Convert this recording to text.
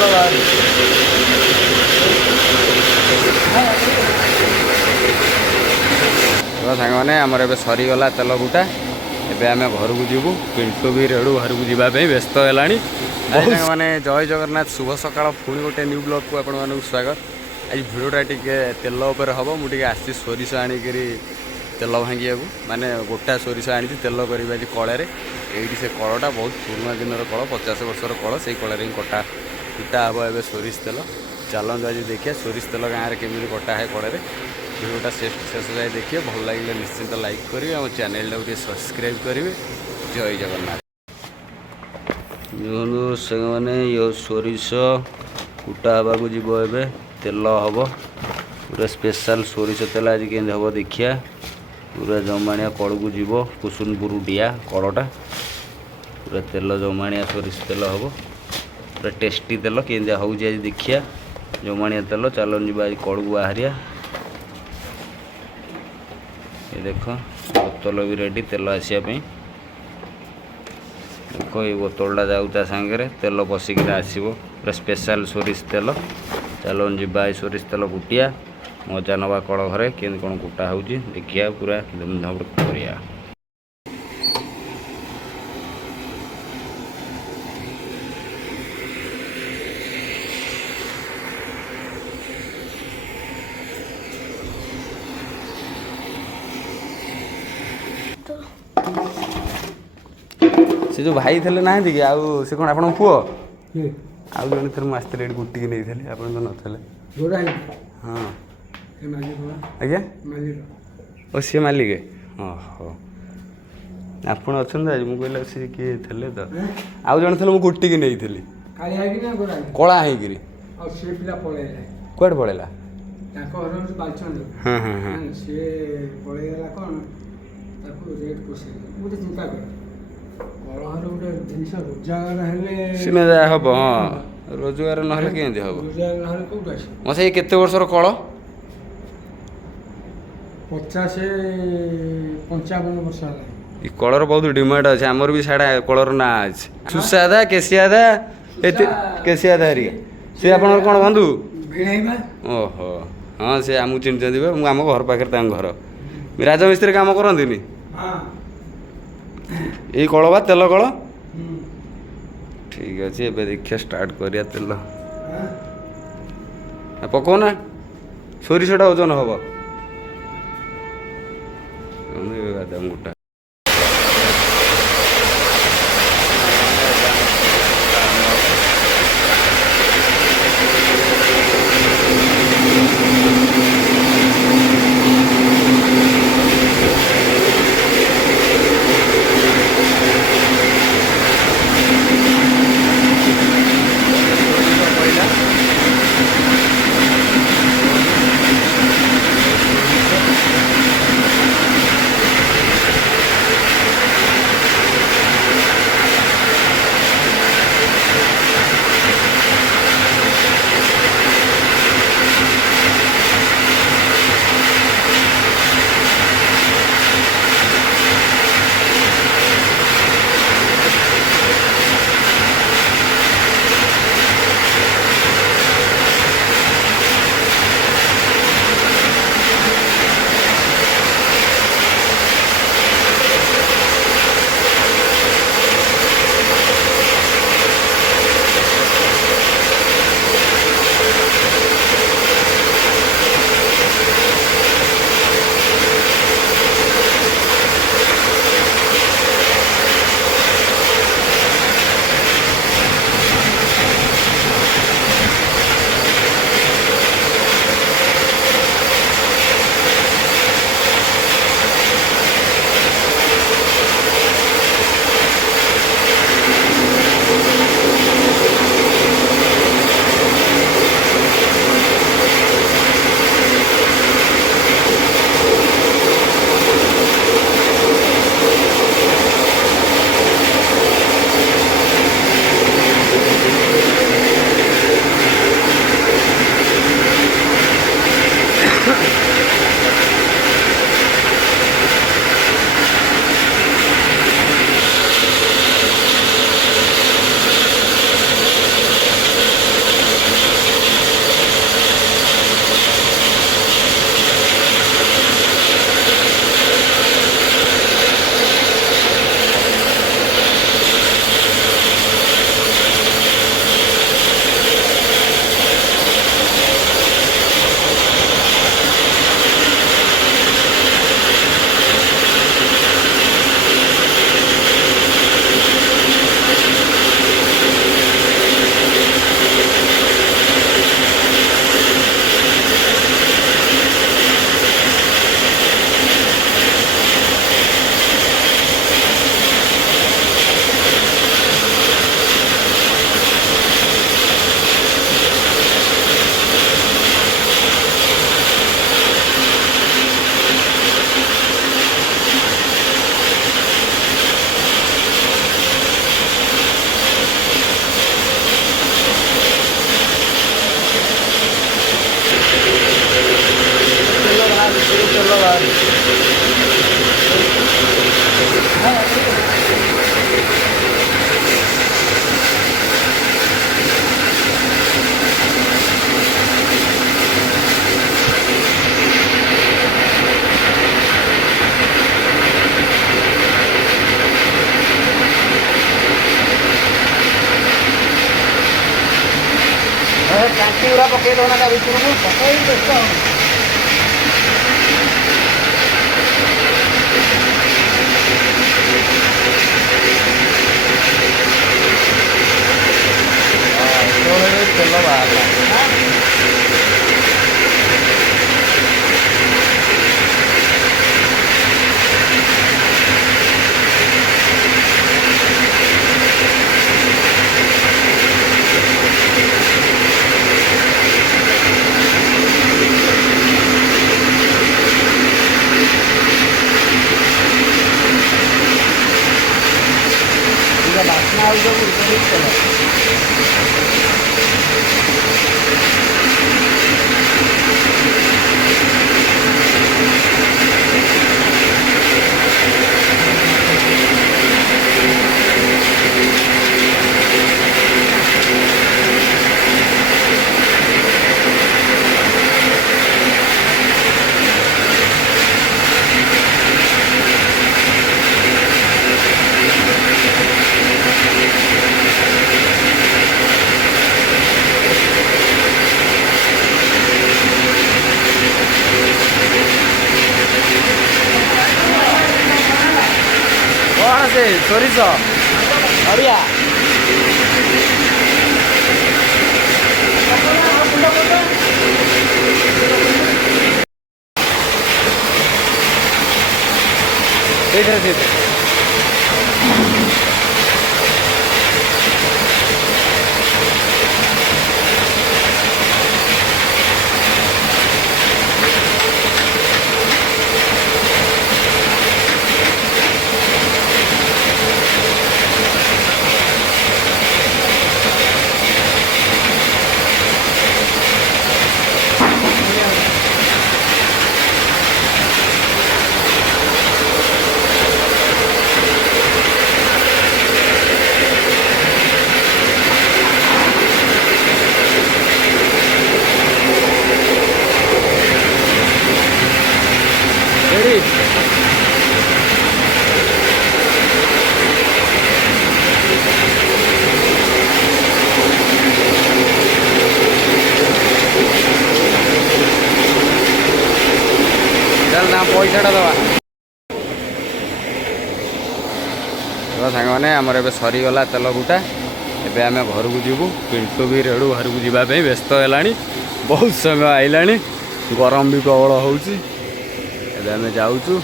ତେଲ ବାହାରୁ ସାଙ୍ଗମାନେ ଆମର ଏବେ ସରିଗଲା ତେଲ ବୁଟା। ଏବେ ଆମେ ଘରକୁ ଯିବୁ। ପିଣ୍ଟୁ ବି ରେଡୁ ଘରକୁ ଯିବା ପାଇଁ ବ୍ୟସ୍ତ ହେଲାଣି। ମାନେ ଜୟ ଜଗନ୍ନାଥ, ଶୁଭ ସକାଳ। ପୁଣି ଗୋଟେ ନ୍ୟୁ ବ୍ଲଗ୍କୁ ଆପଣମାନଙ୍କୁ ସ୍ୱାଗତ। ଆଜି ଭିଡ଼ିଓଟା ଟିକେ ତେଲ ଉପରେ ହେବ। ମୁଁ ଟିକେ ଆସିଛି ସୋରିଷ ଆଣିକିରି ତେଲ ଭାଙ୍ଗିବାକୁ, ମାନେ ଗୋଟା ସୋରିଷ ଆଣିଛି ତେଲ କରିବି ଆଜି କଳରେ। ଏଇଠି ସେ କଳଟା ବହୁତ ପୁରୁଣା ଦିନର କଳ, 50 ବର୍ଷର କଳ। ସେଇ କଳରେ ହିଁ କୁଟା ହେବ ଏବେ ସୋରିଷ ତେଲ। ଚାଲନ୍ତୁ ଆଜି ଦେଖିବା ସୋରିଷ ତେଲ ଗାଁରେ କେମିତି କଟା ହୁଏ କଳରେ। ଭିଡ଼ିଓଟା ଶେଷ ଯାଏ ଦେଖିବେ। ଭଲ ଲାଗିଲେ ନିଶ୍ଚିନ୍ତ ଲାଇକ୍ କରିବେ, ଆମ ଚ୍ୟାନେଲଟାକୁ ଟିକେ ସବସ୍କ୍ରାଇବ୍ କରିବେ। ଜୟ ଜଗନ୍ନାଥ। ଦେଖନ୍ତୁ ସାଙ୍ଗମାନେ, ଇଏ ସୋରିଷ କୁଟା ହେବାକୁ ଯିବ। ଏବେ ତେଲ ହେବ ପୁରା ସ୍ପେଶାଲ ସୋରିଷ ତେଲ। ଆଜି କେମିତି ହେବ ଦେଖିବା। ପୁରା ଜମାଣିଆ କଳକୁ ଯିବ, କୁସୁନପୁର ଡିଆ କଳଟା। ପୁରା ତେଲ ଜମାଣିଆ ସୋରିଷ ତେଲ ହେବ, ପୁରା ଟେଷ୍ଟି ତେଲ। କେମିତିଆ ହେଉଛି ଆଜି ଦେଖିବା। ଜମାଣିଆ ତେଲ। ଚାଲନ୍ତୁ ଯିବା ଆଜି କଳକୁ ବାହାରିବା। ଏ ଦେଖ ବୋତଲ ବି ରେଡ଼ି ତେଲ ଆସିବା ପାଇଁ। ଦେଖ ଏଇ ବୋତଲଟା ଯାଉ ତା ସାଙ୍ଗରେ, ତେଲ ପଶିକିରି ଆସିବ। ପୁରା ସ୍ପେଶାଲ ସୋରିଷ ତେଲ। ଚାଲନ୍ତୁ ଯିବା ଏଇ ସୋରିଷ ତେଲ କୁଟିଆ। ମଜା ନେବା କଳ ଘରେ କେମିତି କ'ଣ କୁଟା ହେଉଛି ଦେଖିବା। ପୁରା ଧୁମଧାମରେ କରିବା। ସେ ଯେଉଁ ଭାଇ ଥିଲେ ନାହାନ୍ତି କି, ଆଉ ସେ କ'ଣ ଆପଣଙ୍କ ପୁଅ? ଆଉ ଜଣେ ଥରେ ମୁଁ ଆସିଥିଲି ଏଠି କୁଟିକି ନେଇଥିଲି, ଆପଣ ତ ନଥିଲେ। ହଁ ଆଜ୍ଞା, ଓ ସିଏ ମାଲିକ? ଓହୋ, ଆପଣ ଅଛନ୍ତି ଆଜି? ମୁଁ କହିଲି ସିଏ କିଏ ଥିଲେ ତ। ଆଉ ଜଣେ ଥିଲେ ମୁଁ କୁଟିକି ନେଇଥିଲି, କଳା ହେଇକିରି। କୁଆଡ଼େ ପଳେଇଲା? ତାଙ୍କ ଘର ହେଉଛି ବାଲଚନ୍ଦ୍ର। ହଁ ହଁ ହଁ, ସିଏ ପଳେଇଗଲା କ'ଣ, ତାକୁ ରେଟ୍ ପୋଷେଇଲା। ମୁଁ ଗୋଟେ ଚିନ୍ତା କରେ, କଳହର ଗୋଟେ ଜିନିଷ ରୋଜଗାର ହେଲେ ସିନା ଯାହା ହେବ। ହଁ, ରୋଜଗାର ନହେଲେ କେମିତି ହେବ? ରୋଜଗାର ନହେଲେ କେଉଁଠୁ ଆସିବ? ମୋ ସେଇ କେତେ ବର୍ଷର କଳ? 50-55 ବର୍ଷ ହେଲା। ଏ କଳର ବହୁତ ଡିମାଣ୍ଡ ଅଛି। ଆମର ବି ସାଡ଼ା କଳର ନାଁ ଅଛି, ସୁସାଦା, କେସିଆଦା, ଏତେ କେସିଆଦା ହେରିକା। ସେ ଆପଣଙ୍କର କ'ଣ ବନ୍ଧୁ? ଭିଣେଇବା। ଓହୋ, ହଁ, ସେ ଆମକୁ ଚିହ୍ନିଛନ୍ତି ବା। ମୁଁ ଆମ ଘର ପାଖରେ ତାଙ୍କ ଘର। ରାଜମିସ୍ତ୍ରୀ କାମ କରନ୍ତିନି? ଏଇ କଳ ବା ତେଲ କଳ। ଠିକ୍ ଅଛି, ଏବେ ଦେଖିବା ଷ୍ଟାର୍ଟ କରିବା ତେଲ। ପକାଉନା, ସୋରିଷଟା ଓଜନ ହେବ। ବାଦାମ ଗୋଟା ଟାଙ୍କି ଗୁଡ଼ା ପକେଇ ଦେଉନା ତା ଭିତରକୁ ପକେଇ ବ୍ୟସ୍ତ ହଉନି। ତେଲ ବାହାରିଲା। ବାସ୍ନା ହଉଛି କ'ଣ ସେ ସୋରିଷ ନଡ଼ିଆ ସେଇଥିରେ ଚାଲ ନା ପଇସାଟା ଦେବା। ସାଙ୍ଗମାନେ ଆମର ଏବେ ସରିଗଲା ତେଲ ଗୁଟା। ଏବେ ଆମେ ଘରକୁ ଯିବୁ। ପିଣ୍ଟୁ ବି ରେଡ଼ୁ ଘରକୁ ଯିବା ପାଇଁ ବ୍ୟସ୍ତ ହେଲାଣି। ବହୁତ ସମୟ ଆଇଲାଣି, ଗରମ ବି ପ୍ରବଳ ହେଉଛି। ଏବେ ଆମେ ଯାଉଛୁ।